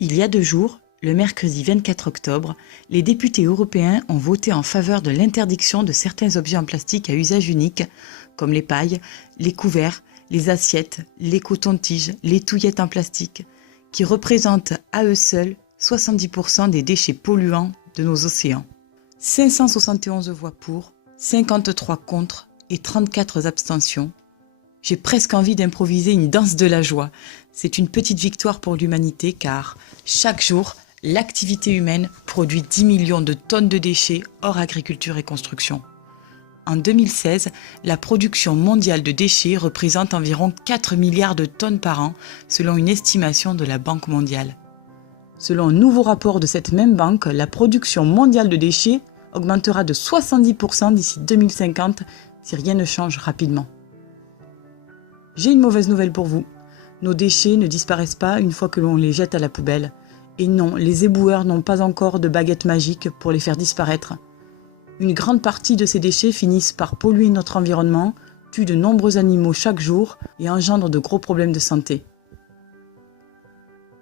Il y a 2 jours, le mercredi 24 octobre, les députés européens ont voté en faveur de l'interdiction de certains objets en plastique à usage unique, comme les pailles, les couverts, les assiettes, les cotons-tiges, les touillettes en plastique, qui représentent à eux seuls 70% des déchets polluants de nos océans. 571 voix pour, 53 contre et 34 abstentions. J'ai presque envie d'improviser une danse de la joie. C'est une petite victoire pour l'humanité car, chaque jour, l'activité humaine produit 10 millions de tonnes de déchets hors agriculture et construction. En 2016, la production mondiale de déchets représente environ 4 milliards de tonnes par an, selon une estimation de la Banque mondiale. Selon un nouveau rapport de cette même banque, la production mondiale de déchets augmentera de 70% d'ici 2050 si rien ne change rapidement. J'ai une mauvaise nouvelle pour vous. Nos déchets ne disparaissent pas une fois que l'on les jette à la poubelle. Et non, les éboueurs n'ont pas encore de baguette magique pour les faire disparaître. Une grande partie de ces déchets finissent par polluer notre environnement, tuent de nombreux animaux chaque jour et engendrent de gros problèmes de santé.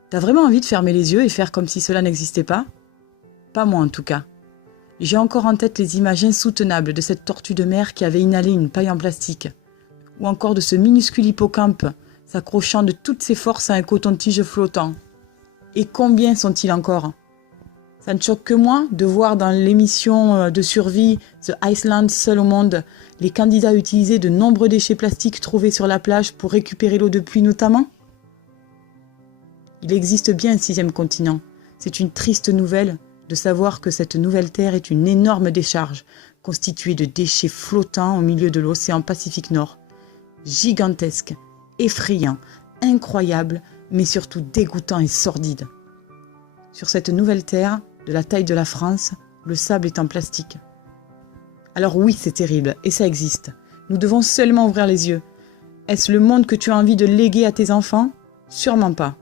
T'as vraiment envie de fermer les yeux et faire comme si cela n'existait pas ? Pas moi en tout cas. J'ai encore en tête les images insoutenables de cette tortue de mer qui avait inhalé une paille en plastique, ou encore de ce minuscule hippocampe s'accrochant de toutes ses forces à un coton-tige flottant. Et combien sont-ils encore ? Ça ne choque que moi de voir dans l'émission de survie The Iceland seul au monde, les candidats utiliser de nombreux déchets plastiques trouvés sur la plage pour récupérer l'eau de pluie notamment ? Il existe bien un 6e continent. C'est une triste nouvelle de savoir que cette nouvelle Terre est une énorme décharge, constituée de déchets flottants au milieu de l'océan Pacifique Nord. Gigantesque, effrayant, incroyable, mais surtout dégoûtant et sordide. Sur cette nouvelle Terre, de la taille de la France, le sable est en plastique. Alors oui, c'est terrible, et ça existe. Nous devons seulement ouvrir les yeux. Est-ce le monde que tu as envie de léguer à tes enfants ? Sûrement pas.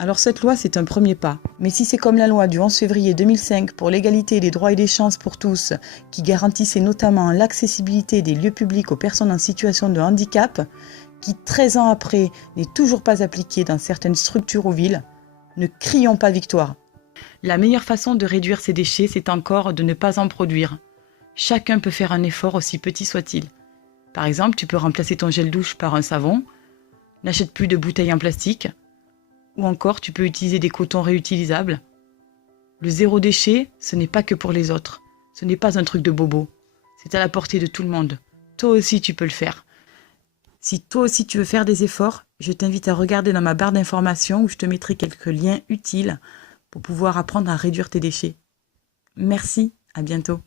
Alors cette loi, c'est un premier pas. Mais si c'est comme la loi du 11 février 2005 pour l'égalité des droits et des chances pour tous, qui garantissait notamment l'accessibilité des lieux publics aux personnes en situation de handicap, qui 13 ans après n'est toujours pas appliquée dans certaines structures ou villes, ne crions pas victoire. La meilleure façon de réduire ces déchets, c'est encore de ne pas en produire. Chacun peut faire un effort aussi petit soit-il. Par exemple, tu peux remplacer ton gel douche par un savon, n'achète plus de bouteilles en plastique, ou encore tu peux utiliser des cotons réutilisables. Le zéro déchet, ce n'est pas que pour les autres. Ce n'est pas un truc de bobo. C'est à la portée de tout le monde. Toi aussi tu peux le faire. Si toi aussi tu veux faire des efforts, je t'invite à regarder dans ma barre d'informations où je te mettrai quelques liens utiles pour pouvoir apprendre à réduire tes déchets. Merci, à bientôt.